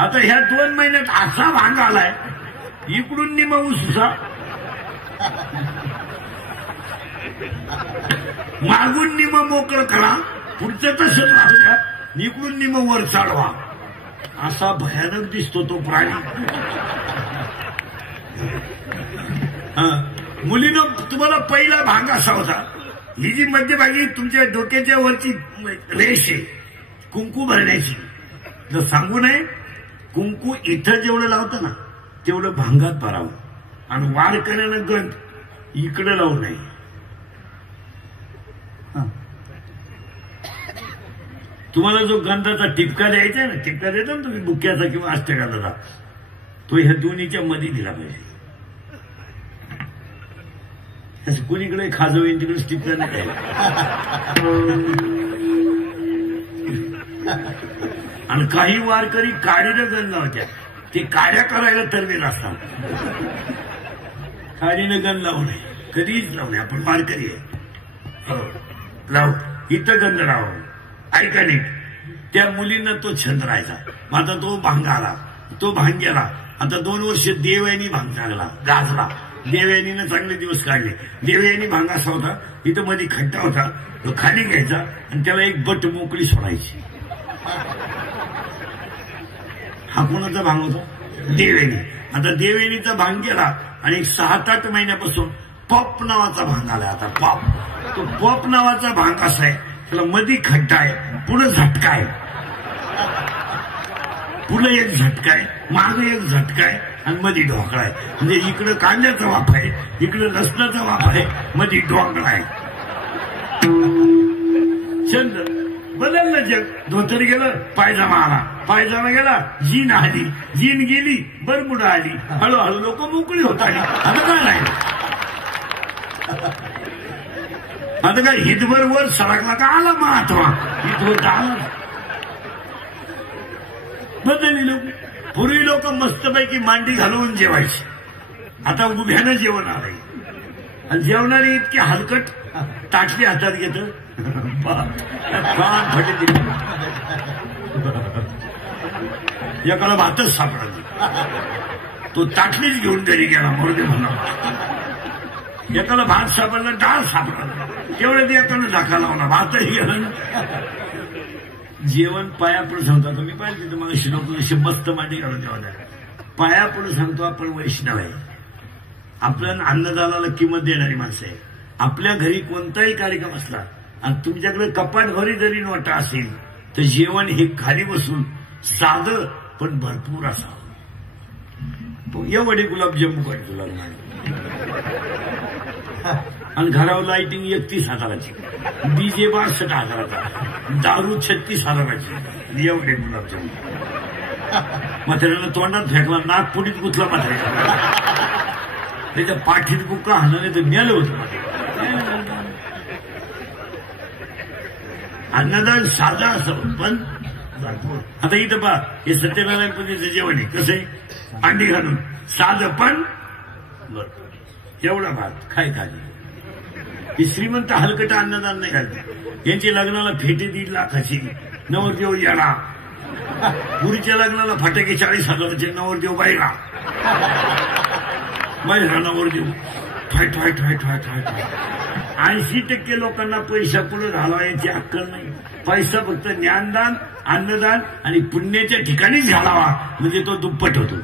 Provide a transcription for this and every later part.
आता ह्या 2 महिन्यात असा भांग आलाय, इकडून निम उसुसा, मागून निम मोकळं करा, पुढचं तसंच राहू द्या, इकडून निम वर चालवा, असा भयानक दिसतो तो प्राणी. मुलीनं तुम्हाला पहिला भांग असा होता, ही जी मध्यभागी तुमच्या डोक्याच्या वरची रेष आहे कुंकू भरण्याची, जर सांगू नये कुंकू इथं जेवढं लावतं ना तेवढं भांगात भरावं, आणि वाढ करण्यानं गंध इकडं लावू नये. तुम्हाला जो गंधाचा टिपका द्यायचा आहे ना, टिपका देता ना तुम्ही बुक्याचा किंवा अष्टकाचा, तो ह्या दोन्हीच्या मध्ये दिला पाहिजे. कुणीकडे खाजवेन तिकडे टिपका नाही काय. आणि काही वारकरी काडीनं गण लावत्या, ते काड्या करायला तरवेल असतात. काडीनं गण लावू नये, कधीच लावू नये. आपण वारकरी आहे, लाव इथं गंध लाव. ऐका नाही, त्या मुलींना तो छंद राहायचा. मग आता तो भांग आला, तो भांग गेला. आता 2 वर्ष देवयानी भांग चांगला गाजला, देवयानीनं चांगले दिवस काढले. देवयानी भांग असा होता, इथं मध्ये खड्डा होता, तो खाली घ्यायचा आणि त्याला एक बट मोकळी सोडायची. हा कोणाचा भांग होता? देवयानी. आता देवयानीचा भांग गेला आणि 7-8 महिन्यापासून पॉप नावाचा भांग आला. आता पॉप, तो पॉप नावाचा भांग असा आहे, त्याला मध्ये खड्डा आहे, पुढे झटका आहे, पुढे एक झटका आहे, मागे एक झटका आहे आणि मध्ये ढोकळा आहे. म्हणजे इकडं कांद्याचा वाफ आहे, इकडं लसणाचा वाफ आहे, मध्ये ढोकळा आहे. छंद बदललं जग. धोतर गेलं, पायजामा आला, पायजामा गेला, जीन आली, जीन गेली, बरमुडा आली. हळूहळू लोक मोकळी होत आली. आता काय नाही, आता काय हितभर वर सडकला का आला महात्मा, हितभर आला. बदलली लोक. पूर्वी लोक मस्तपैकी मांडी घालवून जेवायची, आता उभ्यानं जेवण आलंय. आणि जेवणारी इतके हलकट ताटली हातात घेतं, फाटे दिली. एकाला भातच सापडला, तो ताटलीच घेऊन घरी गेला, मोरडे म्हणून. एकाला भात सापडला, डाळ सापडला, तेवढं ते एकानं झाका लावला, भातही गेला. जेवण पायापुढे सांगतो. आता मी पाहिजे तर मग शिनवतो मस्त मांडी घालून जेवण पायापुढे सांगतो. आपण वैष्णव आहे, आपल्या अन्नदानाला किंमत देणारी माणसं आहे. आपल्या घरी कोणताही कार्यक्रम असला आणि तुमच्याकडे कपाट भरी जरी नोटा असेल तर जेवण हे खाली बसून साधं पण भरपूर असावं. एवढे गुलाबजामुन पाहिजे तुला. आणि घरावर लाइटिंग 31,000ची, डीजे 62,000चा, दारू 36,000ची. एवढे गुलाबजामुन. म्हाताऱ्याला तोंडात फेकला, नाक पुढीत गुतला म्हाताऱ्याला, त्याच्या पाठीत बुक्का हाणलं तर मेलं होतं. अन्नदान साधा असं पण भरपूर. आता इथं पहा, हे सत्यनारायण पूजेचं जेवण आहे, कसं आहे, अंडी घालून साधं पण भरपूर. एवढा भात खाय खाली. ही श्रीमंत हलकट अन्नदान नाही घालते. यांची लग्नाला फेटे 1.5 लाखाची, नवरदेव याला. पुरीच्या लग्नाला फटाके 40,000चे, नवरदेव बाईला. बाईला नवरदेव ठाय ठाय ठाय ठाय ठाय ठाय. 80% लोकांना पैसा पुढे घालवायची अक्कल नाही. पैसा फक्त ज्ञानदान, अन्नदान आणि पुण्याच्या ठिकाणीच घालावा, म्हणजे तो दुप्पट होतो.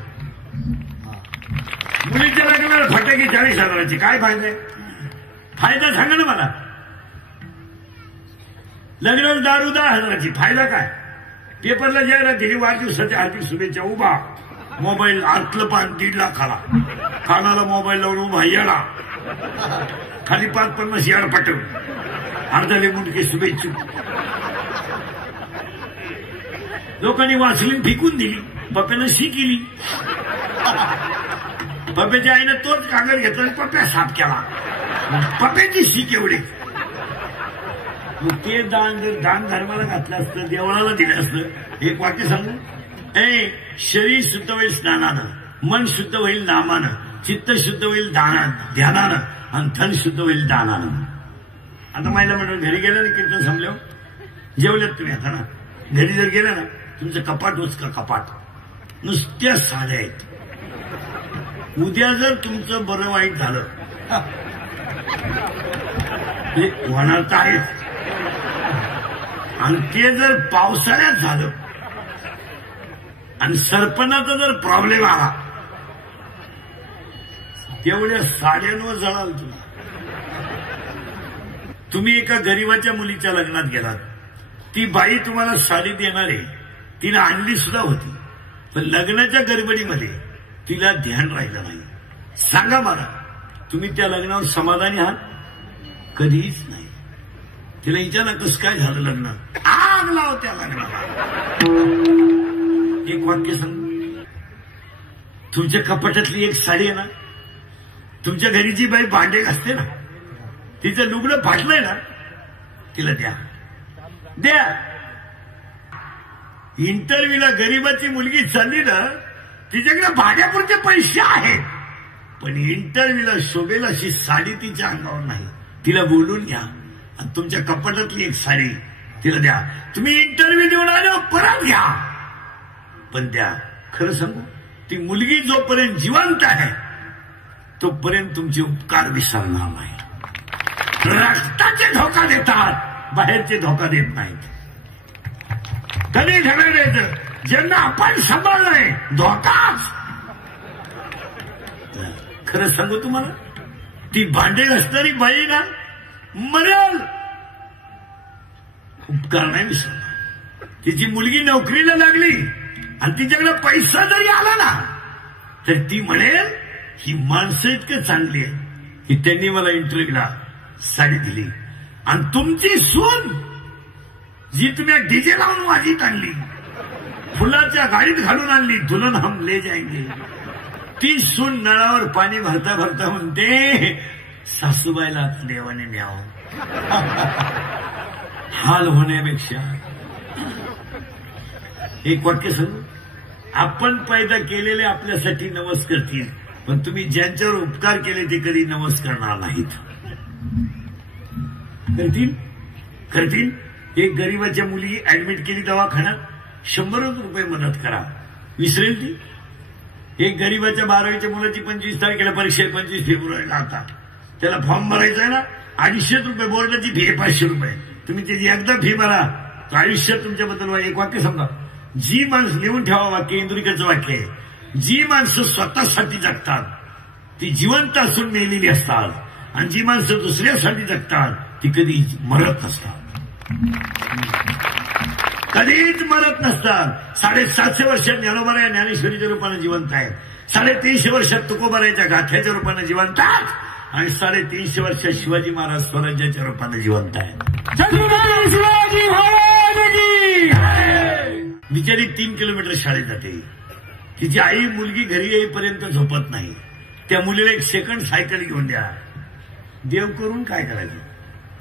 मुलीच्या लग्नाला फटाके 40,000चे, काय फायदा आहे? फायदा सांगा ना मला. लग्नाला दारू 10,000ची, फायदा काय? पेपरला जाहिरात दिली, वाढदिवसाच्या हार्दिक शुभेच्छा, उभा मोबाईल, आतलं पान 1.5 लाखाला, कानाला मोबाईल लावून उभा येडा, खाली 5-50 याड पाठव, अर्धाले मुंडके शुभेच्छू. लोकांनी वासलीन फेकून दिली, पप्प्यानं शी केली. पप्प्याच्या आईनं तोच कागद घेतला आणि पप्प्या साफ केला. पप्प्याची शी केवढी. ते दान धर्माला घातलं असतं, देवळाला दिलं असतं. एक वाक्य सांगू, शरीर शुद्ध होईल स्नानानं, मन शुद्ध होईल नामानं, चित्त शुद्ध होईल ध्यानानं आणि धन शुद्ध होईल दानानं. आता महिला म्हणून घरी गेलं ना, कीर्तन संपल्यावर जेवल्यात तुम्ही. आता ना घरी जर गेलं ना, तुमचं कपाट उचका, कपाट नुसत्या साड्या आहेत. उद्या जर तुमचं बरं वाईट झालं ते होणार तर आहेच, आणि ते जर पावसाळ्यात झालं आणि सरपणाचा जर प्रॉब्लेम आला तेवढ्या साड्यांवर जळाल तुम्ही. तुम्ही एका गरीबाच्या मुलीच्या लग्नात गेलात, ती बाई तुम्हाला साडी देणारे तिने आणली सुद्धा होती, पण लग्नाच्या गडबडीमध्ये तिला ध्यान राहिलं नाही. सांगा मला, तुम्ही त्या लग्नावर समाधानी आहात? कधीच नाही. तिला विचारलं कसं काय झालं लग्न, आग लाव त्या लग्नाला. एक वाक्य सांग, तुमच्या कपाटातली एक साडी आहे ना, तुमच्या घरी जी बाई भांडे घासते ना, तिचं लुगडं फाटलंय ना, तिला द्या द्या. इंटरव्ह्यूला गरीबाची मुलगी चालली ना, तिच्याकडे भाड्यापुरते पैसे आहेत, पण इंटरव्ह्यूला शोभेल अशी साडी तिच्या अंगावर नाही. तिला बोलून घ्या आणि तुमच्या कपाटातली एक साडी तिला द्या. तुम्ही इंटरव्ह्यू देऊन आले परत घ्या, पण द्या. खरं सांगू, ती मुलगी जोपर्यंत जिवंत आहे तोपर्यंत तुमचे उपकार विसरणार नाही. रक्ताचे धोका देतात, बाहेरचे धोका देत नाहीत. कधी ठरवलं द्यायचं, ज्यांना आपण सांभाळलंय धोकाच. खरं सांगू तुम्हाला, ती भांडे घासणारी बाई ना मरेल, उपकार नाही विसरणार. तिची मुलगी नोकरीला लागली आणि तिच्याकडे पैसा जरी आला ना, तर ती म्हणेल ही माणसं इतकं चांगली आहे की त्यांनी मला इंटरव्ह्यूला साडी दिली. आणि तुमची सून जी तुम्ही डीजे लावून वाजीत आणली, फुलाच्या गाडीत घालून आणली, दुल्हन हम ले जाएंगे, ती सून नळावर पाणी भरता भरता म्हणते सासूबाईला देवाने न्यावं. हाल होण्यापेक्षा एक वाक्य सांगू, आपण पैदा केलेले आपल्यासाठी नवस करतील, पण तुम्ही ज्यांच्यावर उपकार केले ते कधी नवस करणार नाहीत. करतील करतील. एक गरीबाच्या मुली ऍडमिट केली दवाखान्यात, 100 रुपये मदत करा, विसरेल ती? एक गरीबाच्या 12वीच्या मुलाची 25 तारखेला परीक्षा, 25 फेब्रुवारीला आता त्याला फॉर्म भरायचा आहे ना, 250 रुपये बोर्डाची फी आहे, 500 रुपये. तुम्ही त्याची एकदा फी भरा तर आयुष्यात तुमच्याबद्दल. एक वाक्य समजा, जी माणसं लिहून ठेवा, वाक्य इंदुरीकरचं वाक्य आहे, जी माणसं स्वतःसाठी जगतात ती जिवंत असून मेलेली असतात, आणि जी माणसं दुसऱ्यासाठी जगतात ती कधी मरत नसतात, कधीच मरत नसतात. 750 वर्षात ज्ञानोबा या ज्ञानेश्वरीच्या रूपाने जिवंत आहेत, 350 वर्षात तुकोबाराच्या गाथ्याच्या रूपाने जिवंत आहेत, आणि 350 वर्षात शिवाजी महाराज स्वराज्याच्या रूपाने जिवंत आहेत. बिचारी 3 किलोमीटर शाळेत जाते, तिची आई मुलगी घरी येईपर्यंत झोपत नाही. त्या मुलीला एक सेकंड सायकल घेऊन द्या. देव करून काय करायचं?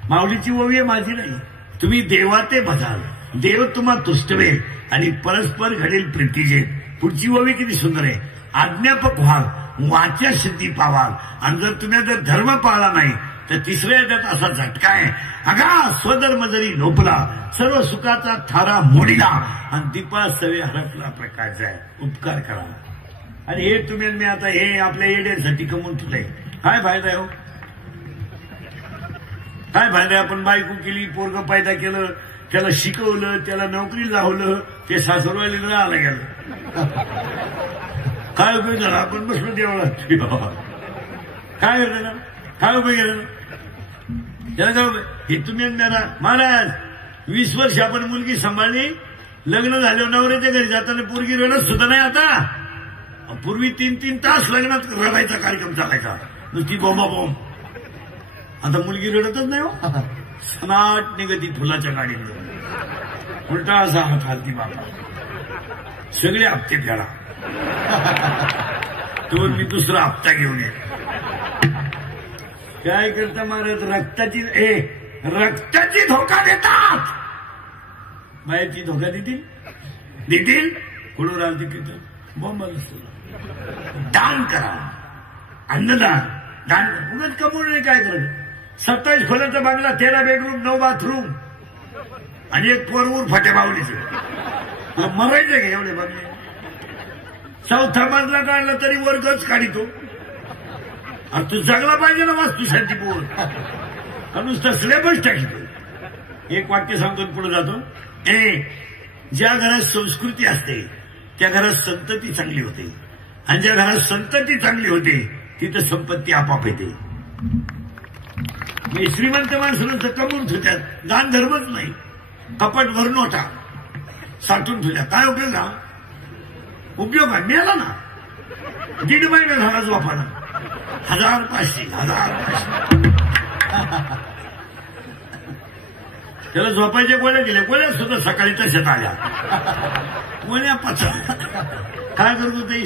माऊलीची ओवी आहे, माझी नाही. तुम्ही देवाते बघाल, देव तुम्हा तुष्टवेल आणि परस्पर घडेल प्रीतीजे. पुढची ओवी किती सुंदर आहे, आज्ञापक व्हाल, वाच्या सिद्धी पावाल, आणि जर तुम्ही जर धर्म पाळला नाही तर तिसऱ्या याच्यात असा झटका आहे, अगा स्वधर्म जरी लोपला, सर्व सुखाचा थारा मोडीला, आणि दीपा सवे हरपला प्रकाश जाय. उपकार करा. आणि हे तुम्ही मी आता हे आपल्या येड्यासाठी कमवून ठेवलंय. काय फायदा आहे हो? काय फायदा आहे? आपण बायको केली, पोरग पैदा केलं, त्याला शिकवलं, त्याला नोकरी लावलं, ते सासरवाडीला राहायला गेलं, काय उपयोग झाला? आपण बसलो देवळात, काय झालं? काय उपयोग झाला त्याला? काय उपयोग? हे तुम्ही महाराज 20 वर्ष आपण मुलगी सांभाळली, लग्न झाल्यावर नवऱ्याच्या घरी जाताना पोरगी रडत सुद्धा नाही. आता पूर्वी 3-3 तास लग्नात रडायचा कार्यक्रम चालायचा, नुसती बोंबा बोंब. आता मुलगी रडतच नाही हो, सनाट निगती फुलाच्या गाडीवर, उलटा असा हात हालती बाबा, सगळे हप्ते फेडा, तो मी दुसरा हप्ता घेऊन ये. काय करता महाराज? रक्ताची धोका देतात. बाहेरची धोका देतील कुळूराल तिकीट बॉम्बल दान करा, अन्नदान दान करा. उगाच कमवून काय करत? 27 खोल्याचा बांगला, 13 बेडरूम, 9 बाथरूम, आणि एक पोरवूर फाट्या बावलीचे. मरायचं का एवढे बंगले? चौथा मजला काढला तरी वर्गच काढितो. अरे तू जगला पाहिजे ना वास्तुशांती बोल, नुसतं स्लेबच टाकीतो. एक वाक्य सांगतो पुढे जातो. ज्या घरात संस्कृती असते त्या घरात संतती चांगली होते, आणि ज्या घरात संतती चांगली होते तिथं संपत्ती आपाप येते. मी श्रीमंत माणसानं कमवून ठेवत्यात, दान धर्मच नाही, कपाट भरून नोटा साठून ठेवल्या. काय उपयोग हा? उपयोग आहे मेला ना. 1.5 महिना झाला झोपाला 1500 त्याला झोपायच्या गोळ्या दिल्या, गोळ्या सुद्धा सकाळी तशात आल्या. गोळ्या पचा काय करतो ते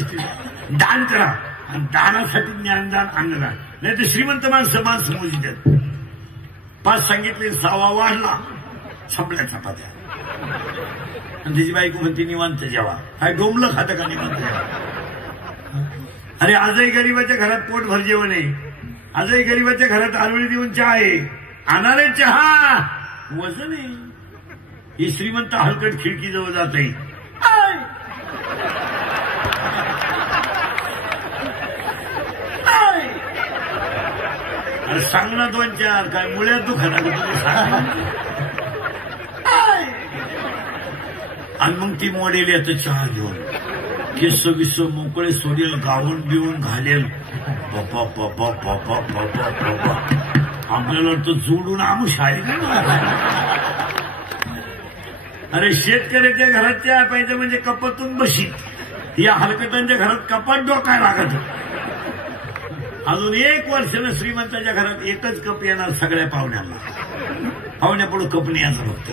दान करा, आणि दानासाठी ज्ञानदान अन्नदान. नाही तर श्रीमंत माणसं मोजितात. 5 सांगितले 6वा वाढला, संपल्या चपात्या. आणि त्याची बायको म्हणते निवांत जेवा. काय डोंबलं खातं का निवांत जेवा? अरे आजही गरीबाच्या घरात पोटभर जेवण आहे, आजही गरीबाच्या घरात आरवळी देऊन चहा आहे. आणारे चहा वजन आहे. ही श्रीमंत हलकट खिडकीजवळ जात आहे. अरे सांग ना 2-4 काय मुळ्यात दुखत तुम्ही सांग. आणि मग ती मोडेल येतं चहा घेऊन, केस बिस मोकळे सोडेल, गाऊन बिवून घालेल. पप्पा पप्पा पप्पा पप्पा पप्पा आपल्याला तो जोडून आमू शाळी. अरे शेतकऱ्याच्या घरात चहा पाहिजे म्हणजे कपातून बशी. या हलकटांच्या घरात कपात डोकाय लागत. अजून 1 वर्षानं श्रीमंताच्या घरात एकच कप येणार सगळ्या पाहुण्यांना. पाहुण्यापुढे कप नाही यायचं फक्त,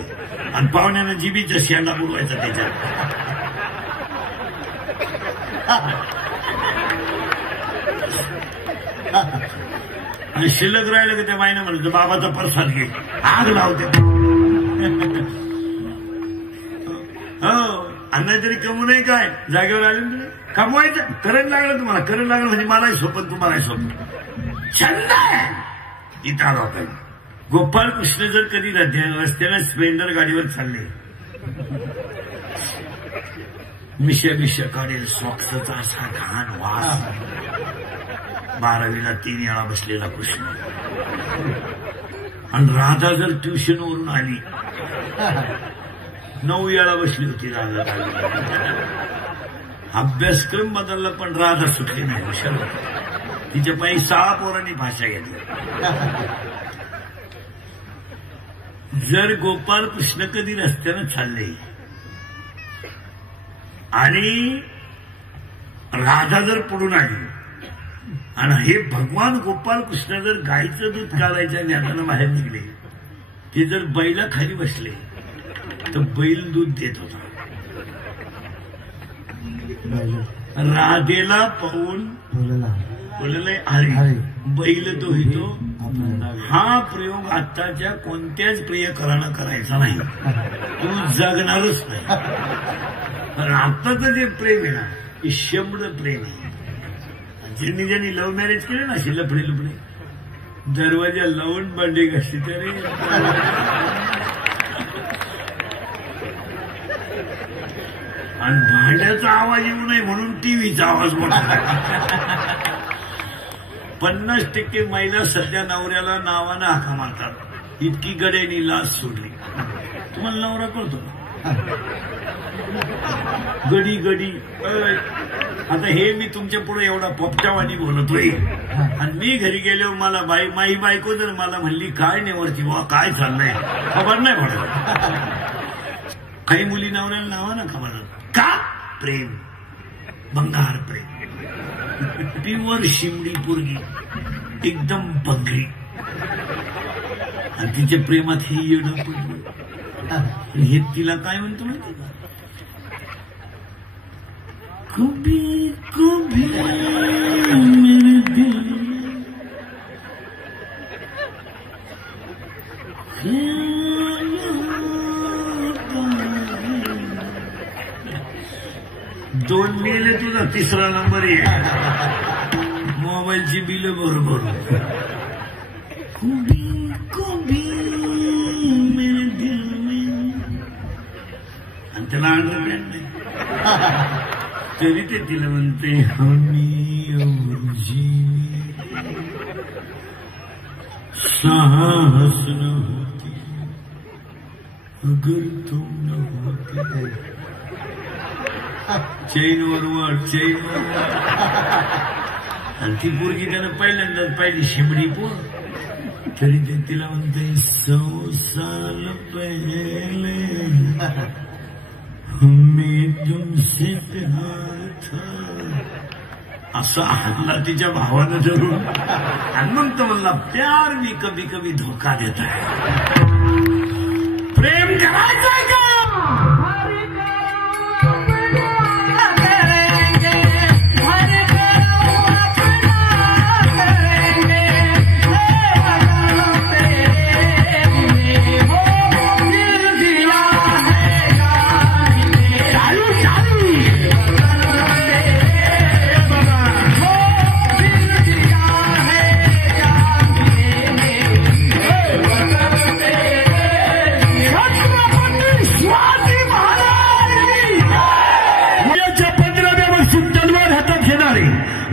आणि पाहुण्यानं जिबीचा शेंडा बुडवायचा त्याच्यात. आणि शिल्लक राहिलं की त्या बाईनं म्हणतो बाबाचा प्रसाद घे, आग लावते. हो, आणि तरी कमू नाही काय जागेवर आले तुम्ही कमवायचं. करंट लागलं तुम्हाला, करंट लागलं म्हणजे मलाही सोपं तुम्हालाही सोपं. छंद आहे इथं आलो आपण. गोपाल कृष्ण जर कधी रस्त्याला स्प्लेंडर गाडीवर चालले, मिश्या काढेल, सॉक्सचा असा घाण वास. 12वीला 3 वेळा बसलेला कृष्ण. आणि राधा जर ट्युशनवरून आली 9 वेळा बसली होती राधा. अभ्यासक्रम बदलला पण राधा सुटली नाही. हुशार तिच्या पायी 6 पोरांनी भाषा घेतली. जर गोपाल कृष्ण कधी रस्त्यानं चालले आणि राधा जर पुढून आली, आणि हे भगवान गोपाल कृष्ण जर गाईचं दूध काढायच्या ज्ञानानं बाहेर निघले, ते जर बैला खाली बसले तर बैल दूध देत होता. राधेला पाहून बोलले हरी बैल दोहितो. हा प्रयोग आत्ताच्या कोणत्याच प्रियकरानं करायचा नाही. तू जगणारच नाही. पण आत्ताचं जे प्रेम आहे ना, हे शब्द प्रेम आहे. ज्यांनी ज्यांनी लव्ह मॅरेज केले ना, असे लफडे लफडे दरवाजा लावून बंडे घासते तरी. आणि भांड्याचा आवाज येऊ नये म्हणून टीव्हीचा आवाज मोठा. 50% महिला सध्या नवऱ्याला नावानं हाका मारतात. इतकी गड्यानी लाज सोडली. तुम्हाला नवरा कळतो ना, गडी गडी. आता हे मी तुमच्या पुढे एवढा पोपटावानी बोलतोय, आणि मी घरी गेलो मला माई बायको जर मला म्हणली काय नेवरती वा काय चाललंय, खबर नाही पडत. काही मुली नवऱ्याला नावानं का म्हणत. का? प्रेम, बंगार प्रेम. प्युअर शिमडी पोरगी, एकदम बंगरी, आणि तिच्या प्रेमात ही येणं पडलं. हे तिला काय म्हणतो माहिती का? कभी कभी मेरे दिल 2 नेले तुझा 3रा नंबर आहे. मोबाईलची बिल बरोबर. कभी कभी मेरे दिल में, आणि त्याला अंडरपॅन्ट नाही. तरी ते तिला म्हणते हमी साहस न होती अगर तुम न होती. चैन वर आणि ती पोरगी त्यानं पहिल्यांदाच पाहिली शिमडी पोर. तरी ते तिला म्हणते 100 साल पहले मी तुमसे प्यार था असा हातला तिच्या भावानं धरून. आणि मग तो म्हणला प्यार मी कभी कभी धोका देता है. प्रेम करायचंय का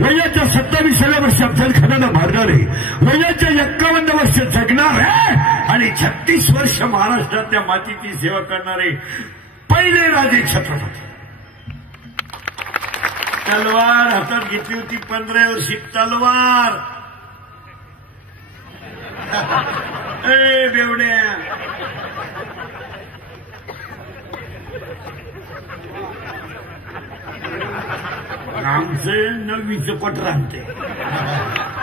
वयाच्या 27व्या वर्षात जलखानाला मारणारे, वयाच्या 51 वर्ष जगणार आहे आणि 36 वर्ष महाराष्ट्रातल्या मातीची सेवा करणारे पहिले राजे छत्रपती. तलवार हातात घेतली होती 15 वर्षी तलवार. ए बेवड्या आमचं 9वीचं क्वार्टर आणते.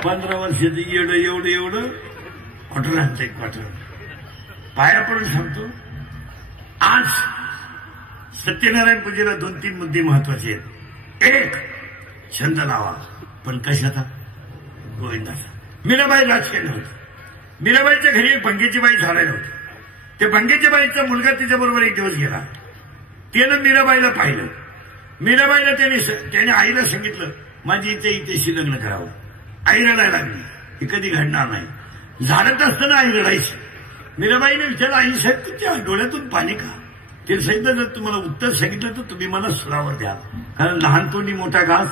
15 वर्षाचं एवढं क्वार्टर आणते. क्वार्टर पाया पडून सांगतो. आज सत्यनारायण पूजेला 2-3 मुद्दे महत्वाचे आहेत. एक, छंद लावा, पण कशाचा? गोविंदाचा. मीराबाई राजकीय नव्हती. मीराबाईच्या घरी एक भंगेची बाई झालेलं होती. त्या भंगेच्या बाईचा मुलगा तिच्याबरोबर एक दिवस गेला. त्यानं मीराबाईला पाहिलं. मीराबाईला त्याने आईला सांगितलं माझी इथेशी लग्न करावं. आई रडायला लागली. हे कधी घडणार नाही. झाडत असताना आई रडायची. मीराबाईने विचारलं आई साहेब तुमच्या डोळ्यातून पाणी का? ते सांगितलं जर तुम्हाला उत्तर सांगितलं तर तुम्ही मला सुरावर द्या, कारण लहानपणी मोठा घास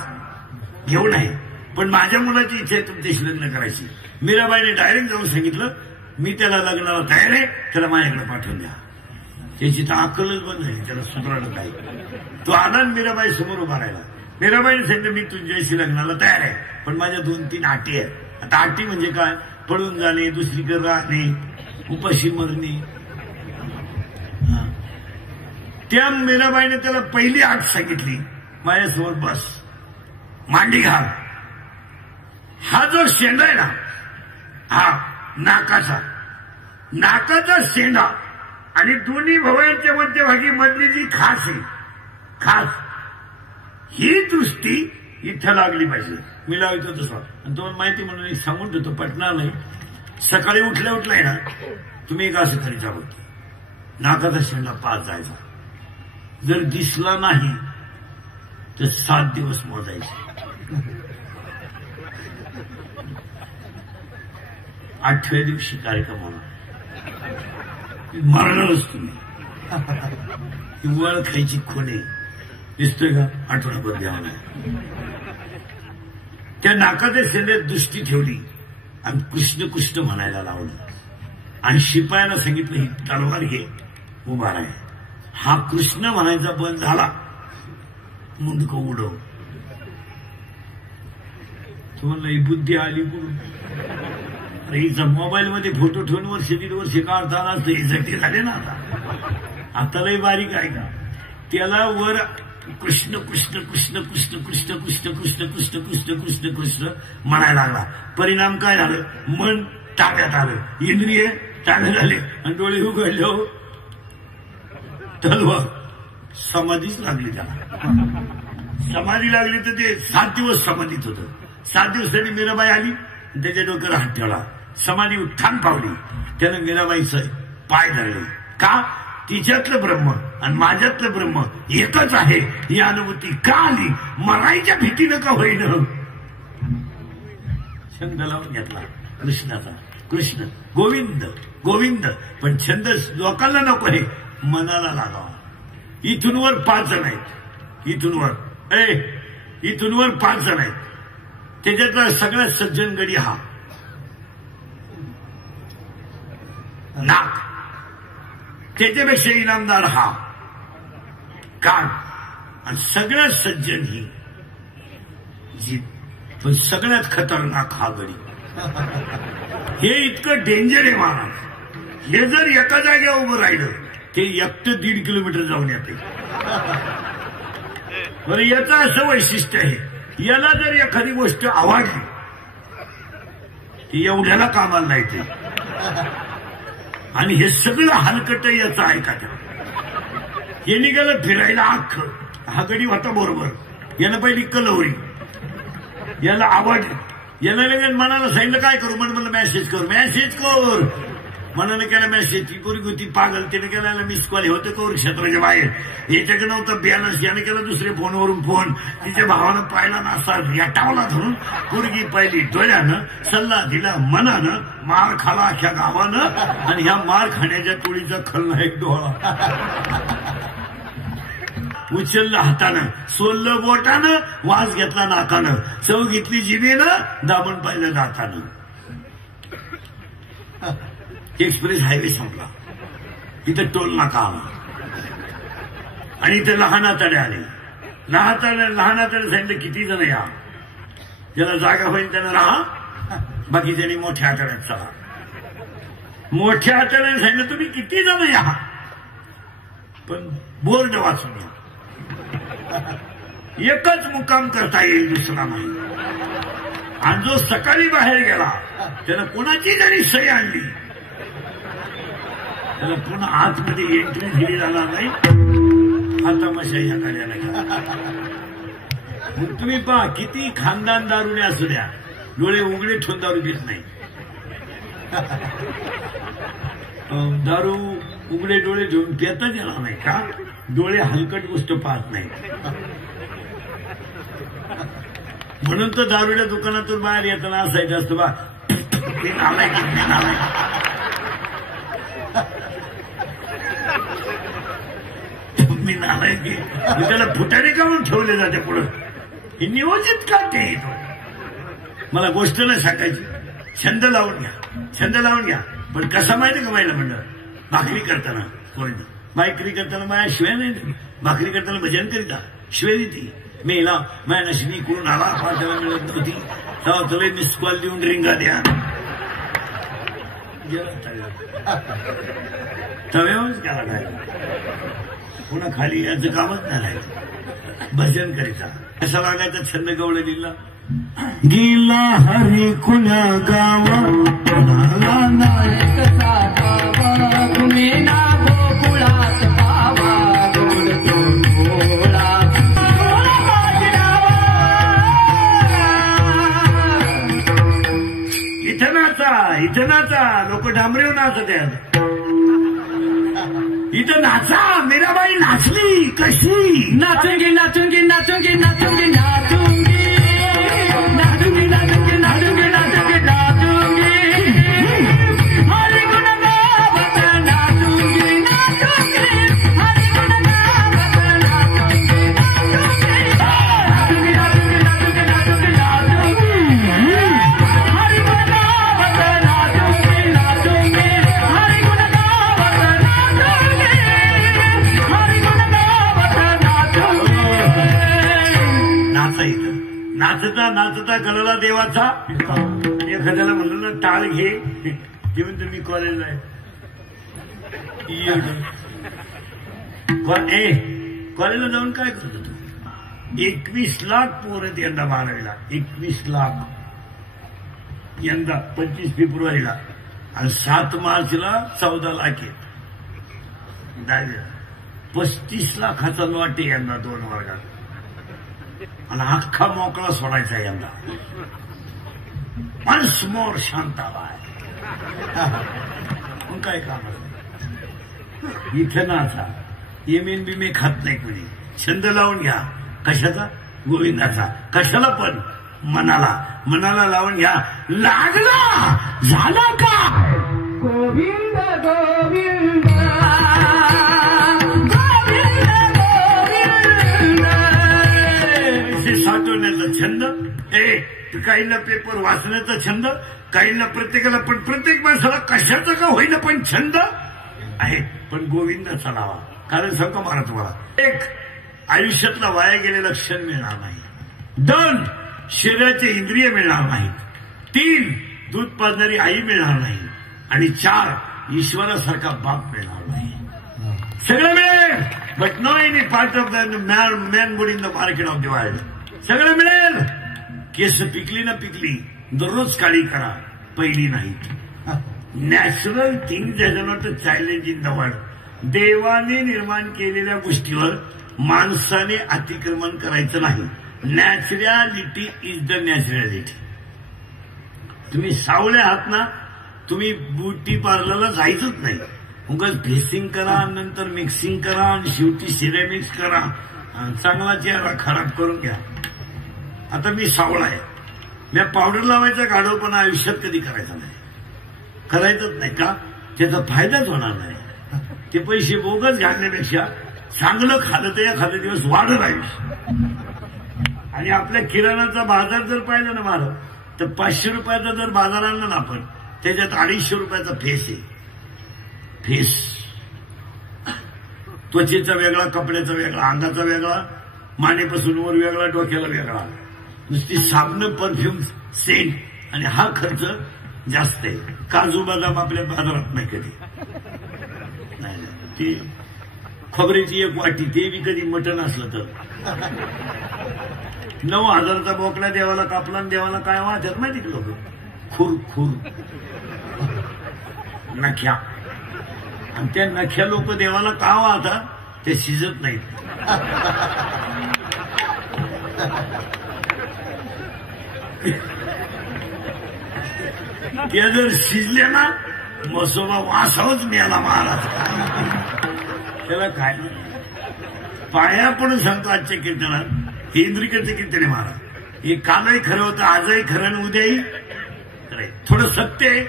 घेऊ नये, पण माझ्या मुलाची इच्छा आहे तुमच्याशी लग्न करायची. मीराबाईने डायरेक्ट जाऊन सांगितलं मी त्याला लग्नाला तयार आहे, त्याला माझ्याकडे पाठवून द्या. त्याची तर अक्कलच बंद आहे, त्याला सुधारणं काय. तो आला मीराबाई समोर उभा राहिला. मीराबाईने सांगितलं मी तुझ्याशी लग्नाला तयार आहे, पण माझ्या 2-3 अटी आहेत. आता अटी म्हणजे काय? पळून जाणे, दुसरीकडे राहणे, उपाशी मरणे. त्या मीराबाईने त्याला पहिली अट सांगितली माझ्यासमोर बस, मांडी घाल. हा जो शेंडा आहे ना, हा नाकाचा शेंडा आणि दोन्ही भवयांच्या मध्यभागी मधली जी खास आहे, खास ही दृष्टी इथं लागली पाहिजे. मी लावतो तसं. आणि तुम्हाला माहिती म्हणून एक सांगून ठेवतो, पटणार नाही. सकाळी उठल्या ना तुम्ही एक असं करीत आहोत, नाकाचा शेंडा पाच जायचा. जर दिसला नाही तर 7 दिवस मोजायचे. 8व्या दिवशी कार्यक्रम होणार, मरणारच तुम्ही. वळ खायची खोने दिसतोय का? आठवडाभर द्यावं नाही. त्या नाकाच्या शेंड्यात दृष्टी ठेवली आणि कृष्ण कृष्ण म्हणायला लावलं आणि शिपायाला सांगितलं ही तलवार घे, उभा राह. हा कृष्ण म्हणायचा बंद झाला, मुंडक उडव. तुम्हाला ही बुद्धी आली कुठून? हिचा मोबाईल मध्ये फोटो ठेवून वर्ष 1.5 वर्ष काढता आला असतं. हिसाठी झाले ना आता लई बारीक आहे का? त्याला वर कृष्ण कृष्ण कृष्ण कृष्ण कृष्ण कृष्ण कृष्ण कृष्ण कृष्ण कृष्ण कृष्ण म्हणायला लागला. परिणाम काय झालं? मन ताब्यात आलं, इंद्रिय ताब्यात आले आणि डोळे उघडले. हो तलवार समाधीच लागली. त्याला समाधी लागली तर ते 7 दिवस समाधीत होतं. 7 दिवसांनी मीराबाई आली, त्याच्या डोक्याला हात ठेवला, समाधी उत्थान पावली. त्यानं मीराबाईचं पाय धरले. का? तिच्यातलं ब्रह्म आणि माझ्यातलं ब्रह्म एकच आहे ही अनुभूती का आली? मरायच्या भीतीनं का होईन? छंद लावून घेतला कृष्णाचा. कृष्ण गोविंद गोविंद, पण छंद लोकांना नको आहे, मनाला लागावा. इथून वर 5 जण आहेत, इथून वर इथून वर 5 जण आहेत, त्याच्यातला सगळ्यात सज्जन गडी हा नाक, त्याच्यापेक्षा इनामदार हा कान, आणि सगळ्यात सज्जन ही जीभ, पण सगळ्यात खतरनाक हा गडी. हे इतकं डेंजर आहे महाराज. हे जर एका जागेवर उभं राहिलं ते 1.5 किलोमीटर जाऊन येते. बरं, याचं असं वैशिष्ट्य आहे, याला जर एखादी गोष्ट आवडली ती एवढ्याला कामाला नाही ते. आणि हे सगळं हलकट याचं ऐका. हे निघालं फिरायला अख्खं, हा गडी होता बरोबर. यानं पहिली कलवरी, याला आवडली, याला लगेच मनाला सांगितलं काय करू, म्हणलं मेसेज कर. मनानं केला मेसेज, ती पोरगी होती पागल, त्याने केला मिस कॉल होते कौर क्षेत्राच्या बाहेर, याच्याकडे नव्हतं बॅलन्स, याने केला दुसऱ्या फोनवरून फोन. तिच्या भावानं पाहिला नासा याटावला धरून, पोरगी पाहिली डोळ्यानं, सल्ला दिला मनानं, मार खाला अख्या गावानं, आणि ह्या मार खाण्याच्या टोळीचा खलनायक डोळा. उचललं हातानं, सोललं बोटानं, वास घेतला नाकानं, चव घेतली जिभेनं, दाबण पाहिलं दातानं. एक्सप्रेस हायवे संपला, इथं टोल नाका आला, आणि इथं लहानातडे आले. लहानातडे सांगितलं किती जण या, ज्याला जागा होईल त्यानं राहा, बाकी त्यांनी मोठ्या आतड्यात चला. मोठ्या आतड्याने सांगितलं तुम्ही किती जण या, पण बोर्ड वाचून या. एकच मुक्काम करता येईल, दुसरा नाही. आणि जो सकाळी बाहेर गेला त्यानं कोणाची जरी सही आणली त्याला पुन्हा आतमध्ये एंट्री दिली जाणार नाही. हा तमाशा या कार्याला. मग तुम्ही पहा, किती खानदान दारुने असू द्या, डोळे उघडे ठेवून दारू घेत नाही. दारू उघडे डोळे ठेवून पेतच येणार नाही का, डोळे हलकट गोष्ट पाहत नाही. म्हणून तर दारूच्या दुकानातून बाहेर येताना असायचं असतं बा, मी नालायकी, त्याला फुटाणे काढून ठेवले जाते पुढं. हे नियोजित का ते. मला गोष्ट नाही सांगायची, छंद लावून घ्या. पण कसा माहिती का माहिला म्हणलं, भाकरी करताना माझ्या शिवाय नाही, भाकरी करताना भजन करीता शिवाय देते. मेला माझ्या नशिबी करून आला, पाठवा मिळत नव्हती, तेव्हा तुला मिस कॉल देऊन रिंगा द्या. तव्यावरच केला काय, पुन्हा खाली याचं कामच नाही. भजन करीता कसा लागायचा छंद गवळ दिला. गेला हरी कुणा गावा, तुम्ही ना गोकुळात पावा, गोड गोळा इथं नाचा. लोक डांबरेव नाचत आहेत. इथं नाचा. मीराबाई नाचली कशी. नाचूंगी नाचूंगी नाचूंगी नाचूंगी नाचूंगी नाचूंगी नाचूंगी नाचूंगी नाचूंगी नाचूंगी हरि गुण गावत नाचूंगी नाचूंगी हरि गुण गावत नाचूंगी नाचूंगी नाचूंगी नाचूंगी नाचूंगी नाचूंगी हरि गुण गावत नाचूंगी नाचूंगी हरि गुण गावत नाचूंगी हरि गुण गावत नाचूंगी. नाचता नाचता कळला देवाचा. एखाद्याला म्हणलं ना टाळ घे, जेवण तुम्ही कॉलेजला आहे. कॉलेजला जाऊन काय करतो तू. 21 लाख पोरं आहेत यंदा 12वीला. 21 लाख यंदा 25 फेब्रुवारीला, आणि 7 मार्चला 14 लाख आहेत. 35 लाखाचा लॉट आहे यंदा 2 वर्गात, आणि अख्खा मोकळा सोडायचा यंदा. Once more Shantabai. मग काय काम इथं नाचा. एमेन बिमे खात नाही कोणी. छंद लावून घ्या. कशाचा. गोविंदाचा. कशाला पण. मनाला लावून घ्या. लागला झाला का. गोविंद गोविंद काहींना पेपर वाचण्याचा छंद, काहींना प्रत्येकाला, पण प्रत्येक माणसाला कशाचा का होईना पण छंद आहे. पण गोविंदाचा लावा. कारण सांगतो मला तुम्हाला, एक आयुष्यातला वाया गेलेला क्षण मिळणार नाही. 2 शरीराचे इंद्रिय मिळणार नाहीत. 3 दूध पाजणारी आई मिळणार नाही. आणि 4 ईश्वरासारखा बाप मिळणार नाही. सगळं मिळेल, but no any part of the man bud in the market of the world. सगळं मिळेल. केस पिकली ना पिकली, दररोज काळी करा, पहिली नाहीत. Natural things is not a challenge in the world. देवाने निर्माण केलेल्या गोष्टीवर माणसाने अतिक्रमण करायचं नाही. Naturality is the naturality. तुम्ही सावळे आहात ना, तुम्ही ब्युटी पार्लरला जायचंच नाही. उगाच फेसिंग करा, नंतर मिक्सिंग करा, आणि शेवटी सिरेमिक्स करा, आणि चांगला चेहरा खराब करून घ्या. आता मी सावळा आहे, मी पावडर लावायचा गाढवपणा आयुष्यात कधी करायचा नाही. करायचंच नाही का, त्याचा फायदाच होणार नाही. ते पैसे बोगस घालण्यापेक्षा चांगलं खाल्लं तर एखादा दिवस वाढत आयुष्य. आणि आपल्या किराणाचा बाजार जर पाहिला ना मला, तर 500 रुपयाचा जर बाजार आणला ना आपण, त्याच्यात 250 रुपयाचा फेस आहे. फेस त्वचेचा वेगळा, कपड्याचा वेगळा, अंगाचा वेगळा, मानेपासून वर वेगळा, डोक्याला वेगळा. नुसती साबण, परफ्यूम, सेंट, आणि हा खर्च जास्त आहे. काजू बदाम आपल्या बाजारात नाही कधी. नाही, ती खोबऱ्याची 1 वाटी, ते बी कधी मटण असलं तर. 9,000चा बोकडा देवाला कापला, देवाला काय वाटत माहिती का लोक? खुर खुर नख्या. आणि त्या नख्या लोक देवाला का वाहतात? ते शिजत नाहीत. ते जर शिजले ना, मसोबा वासावच मिळाला महाराज. त्याला काय पाया पण सांगतो आजच्या कीर्तनात, हे इंद्रिकाचे कीर्तन आहे महाराज. हे कालही खरं होतं, आजही खरं, आणि उद्याही खरं. थोडं सत्य आहे,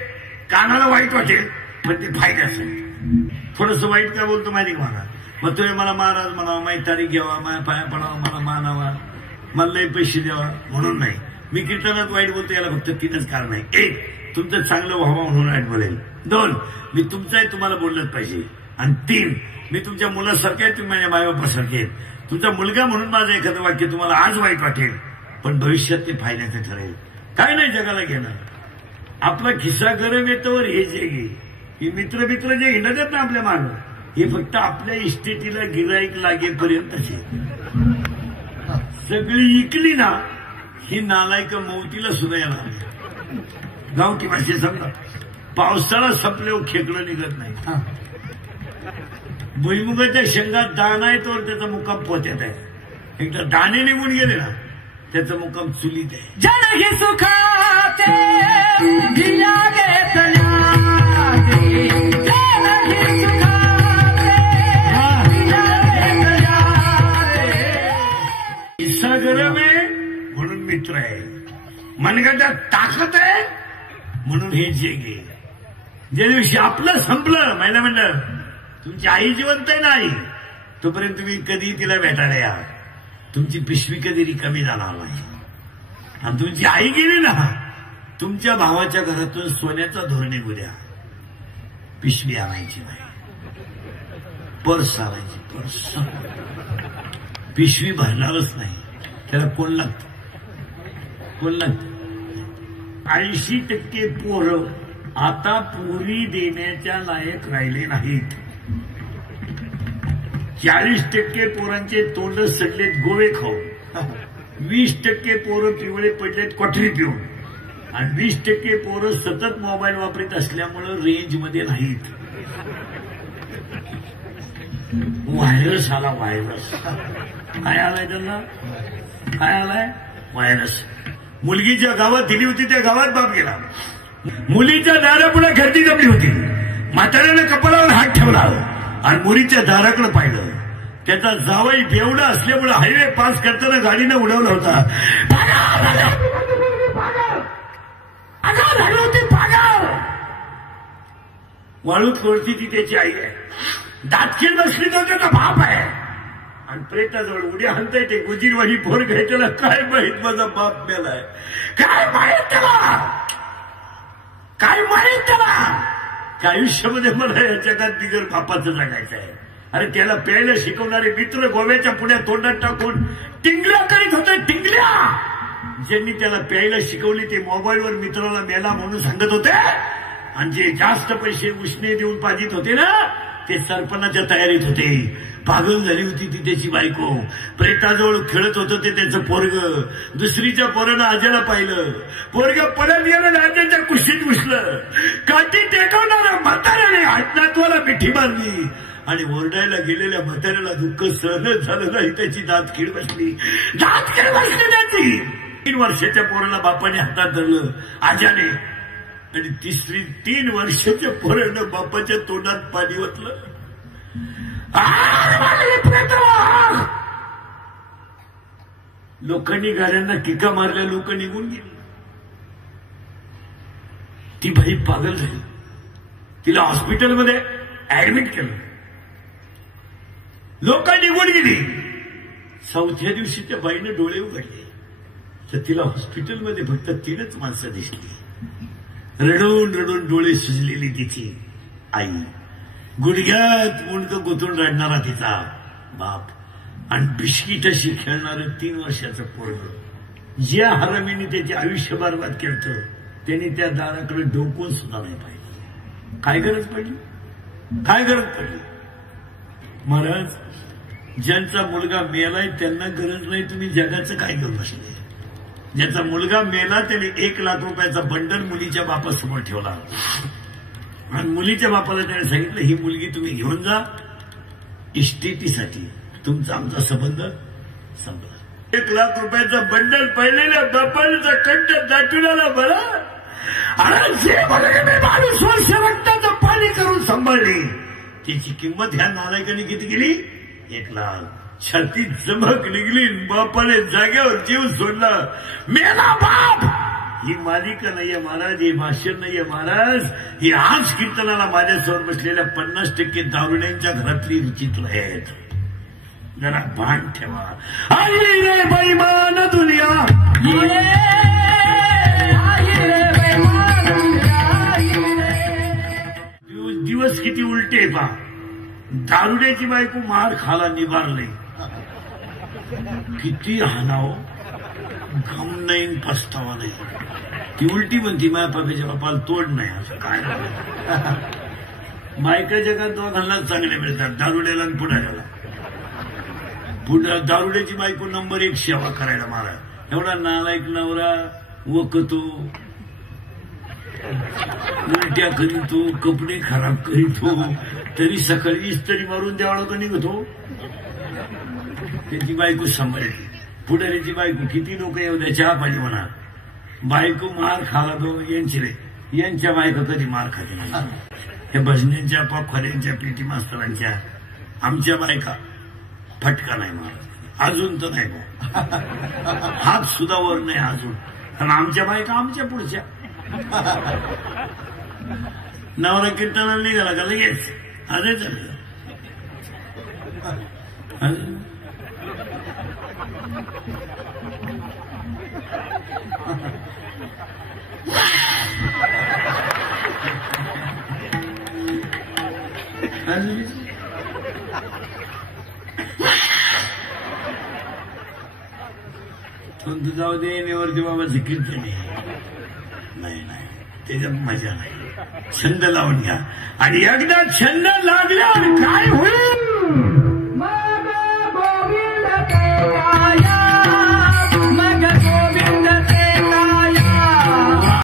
कानाला वाईट वाटेल, पण ते फायद्याचं आहे. थोडंसं वाईट काय बोलतो माहिती का महाराज? मग तुम्ही मला महाराज म्हणावा, माझी तारीख घ्यावा, माझ्या पाया पडावा, मला मानावा, मला लई पैसे द्यावा म्हणून नाही. मी कीर्तनात वाईट बोलतो, याला फक्त 3च कारण आहे. 1 तुमचं चांगलं व्हावं म्हणून वाईट बोलेल. 2 मी तुमचं आहे, तुम्हाला बोललंच पाहिजे. आणि 3 मी तुमच्या मुलासारखे आहे, तुम्ही माझ्या मायबापासारखे आहेत. तुमचा मुलगा म्हणून माझं एखादं वाक्य तुम्हाला आज वाईट वाटेल, पण भविष्यात ते फायद्याचं ठरेल. काय नाही जगाला घेणं. आपला खिस्सा गरम येतोवर हे जे घे. ही मित्र जे हिंडत आहेत ना आपल्या मागं, हे फक्त आपल्या इस्टेटीला गिराईक लागेपर्यंतचे. सगळी इकली ना, ही नालायक मौतीला सुद्धा येणार. गावठी भाषेत समजा, पावसाळा संपल्यावर खेकडं निघत नाही. भुईमुगाच्या शेंगात दाणा आहे तर त्याचा मुक्काम पोत्यात आहे. एकदा दाणे निघून गेले ना, त्याचा मुक्काम चुलीत आहे. जनही सुखाचे दिया घेतल्या, जनही सुखाचे दिया घेतल्या. किस्सा गरम आहे म्हणून मित्र आहे, मनगटात ताकद आहे म्हणून हे जे घे. ज्या दिवशी आपलं संपलं, महिला म्हणलं तुमची आई जिवंत आहे ना आई, तोपर्यंत तुम्ही कधी तिला भेटायला या. तुमची पिशवी कधी रिकामी जाणार नाही. आणि तुमची आई गेली ना, तुमच्या भावाच्या घरातून सोन्याचा धोरणे गुद्या. पिशवी आणायची नाही, पर्स आणायची. पर्स पिशवी भरणारच नाही, त्याला कोण लागतं? कोण लागतं? 80% पोरं आता पुरी देण्याच्या लायक राहिले नाहीत. 40% पोरांचे तोंड सडलेत गोवे खाऊन. 20% पोरं पिवळे पडलेत क्वाटरी पिऊन. आणि 20% पोरं सतत मोबाईल वापरत असल्यामुळं रेंजमध्ये नाहीत. व्हायरस आला, व्हायरस. काय आलाय त्यांना? काय आलाय? व्हायरस. मुलगी ज्या गावात दिली होती त्या गावात बाप गेला. मुलीच्या दारापुढे गर्दी जमली होती. म्हाताऱ्याने कपाळावर हात ठेवला आणि मुलीच्या दाराकडे पाहिलं. त्याचा जावई बेवडा असल्यामुळे हायवे पास करताना गाडीनं उडवला होता. वाळूत लोळती ती त्याची आई आहे. दातखीर बसली तर त्याचा बाप आहे. आणि प्रेताजवळ उड्या हाणताय ते गुजीरवाणी पोर घ्यायला काय माहित माझा बाप मेलाय, काय माहित त्याला, काय माहित त्याला. त्या आयुष्यामध्ये मला या जगात बिगर बापाचं जगायचं आहे. अरे त्याला प्यायला शिकवणारे मित्र गोव्याच्या पुढ्या तोंडात टाकून टिंगल्या करीत होते, टिंगल्या. ज्यांनी त्याला प्यायला शिकवले ते मोबाईलवर मित्राला मेला म्हणून सांगत होते, आणि जे जास्त पैसे उष्णे देऊन पाजित होते ना ते सरपणाच्या तयारीत होते. पागल झाली होती ती त्याची बायको. प्रेताजवळ खेळत होतं ते त्याचं पोरग. दुसरीच्या पोरानं आज्याला पाहिलं. पोरग परत गेलं आज्याच्या कुशीत घुसलं. काठी टेकवणाऱ्या म्हाताऱ्याने हातनातवाला मिठी मारली आणि ओरडायला गेलेल्या म्हाताऱ्याला दुःख सहनच झालं नाही. त्याची दात खीड बसली, दात खीड बसली त्याची. 3 वर्षाच्या पोराला बापाने हातात धरलं आज्याने, आणि 3 वर्षाच्या पोरानं बापाच्या तोंडात पाणी ओतलं. लोकांनी गाड्यांना किका मारल्या, लोक निघून गेली. ती बाई पागल झाली. तिला हॉस्पिटलमध्ये ऍडमिट केलं. लोक निघून गेली. 4थ्या दिवशी त्या बाईने डोळे उघडले तर तिला हॉस्पिटलमध्ये फक्त 3च माणसं दिसली. रडून रडून डोळे सुजलेली तिची आई, गुडघ्यात मुंडकं गुंतून रडणारा तिचा बाप, आणि बिस्किटाशी खेळणारं 3 वर्षाचं पोरग. ज्या हरामीने त्याचे आयुष्य बरबाद केलं त्यांनी त्या दाराकडे डोकून सुद्धा नाही पाहिजे. काय गरज पडली, काय गरज पडली. महाराज, ज्यांचा मुलगा मेलाय त्यांना गरज नाही तुम्ही जगाचं काय घेऊन बसले. ज्याचा मुलगा मेला त्याने 1 लाख रुपयाचा बंडल मुलीच्या बापासमोर ठेवला आणि मुलीच्या बापाला त्याने सांगितलं ही मुलगी तुम्ही घेऊन जा इस्टेटीसाठी, तुमचा आमचा संबंध संपला. 1 लाख रुपयाचा बंडल पहिलेल्या बापाचा कंठ दाटूला बरा. अरे जे मुलगी माणूस वर्ष रक्ताचं पाणी करून सांभाळली त्याची किंमत ह्या नालायकाने किती गेली? 1 लाख. छातीत चमक निघली, बापाने जाग्यावर जीव सोडला. मेला बाप. ही मालिका नाहीये महाराज, हे भाषण नाहीये महाराज, ही आज कीर्तनाला माझ्यासमोर बसलेल्या 50% दारुड्यांच्या घरातली विचित्र आहेत. जरा भान ठेवा. आई रे बैमान दुनिया, दिवस किती उलटे पा. दारुड्याची बायको मार खाला निभारले, किती हाणाव, गम नाही पस्तावा नाही. ती उलटी म्हणती माझ्या बापाच्या बापाला तोड नाही. असं काय बायका जगात दोघांना चांगले मिळतात, दारुड्याला आणि पुढाऱ्याला. दारुड्याची बायको नंबर 1 सेवा करायला महाराज. एवढा नालायक नवरा वकतो, उलट्या करीतो, कपडे खराब करीतो, तरी सकाळी इस्त्री मारून द्यावं का निघतो. त्याची बायको सांभाळली. पुढाऱ्याची बायको किती लोक येऊ द्या चहा पाणी म्हणा, बायको मार खाला तो यांच्या बायका कधी मार खाते नाही. हे भजन्यांच्या पापखाऱ्यांच्या पेटी मास्तरांच्या आमच्या बायका फटका नाही मारत अजून तर नाही बा. हात सुद्धा वर नाही अजून. कारण आमच्या बायका आमच्या पुढच्या. नवरा कीर्तनाला निघाला का लगेच अरे चाललं. जाऊ दे निवृत्ती बाबाचं कीर्तन नाही नाही, त्याच्यात मजा नाही. छंद लावून घ्या, आणि एकदा छंद लागल्यावर काय होईल.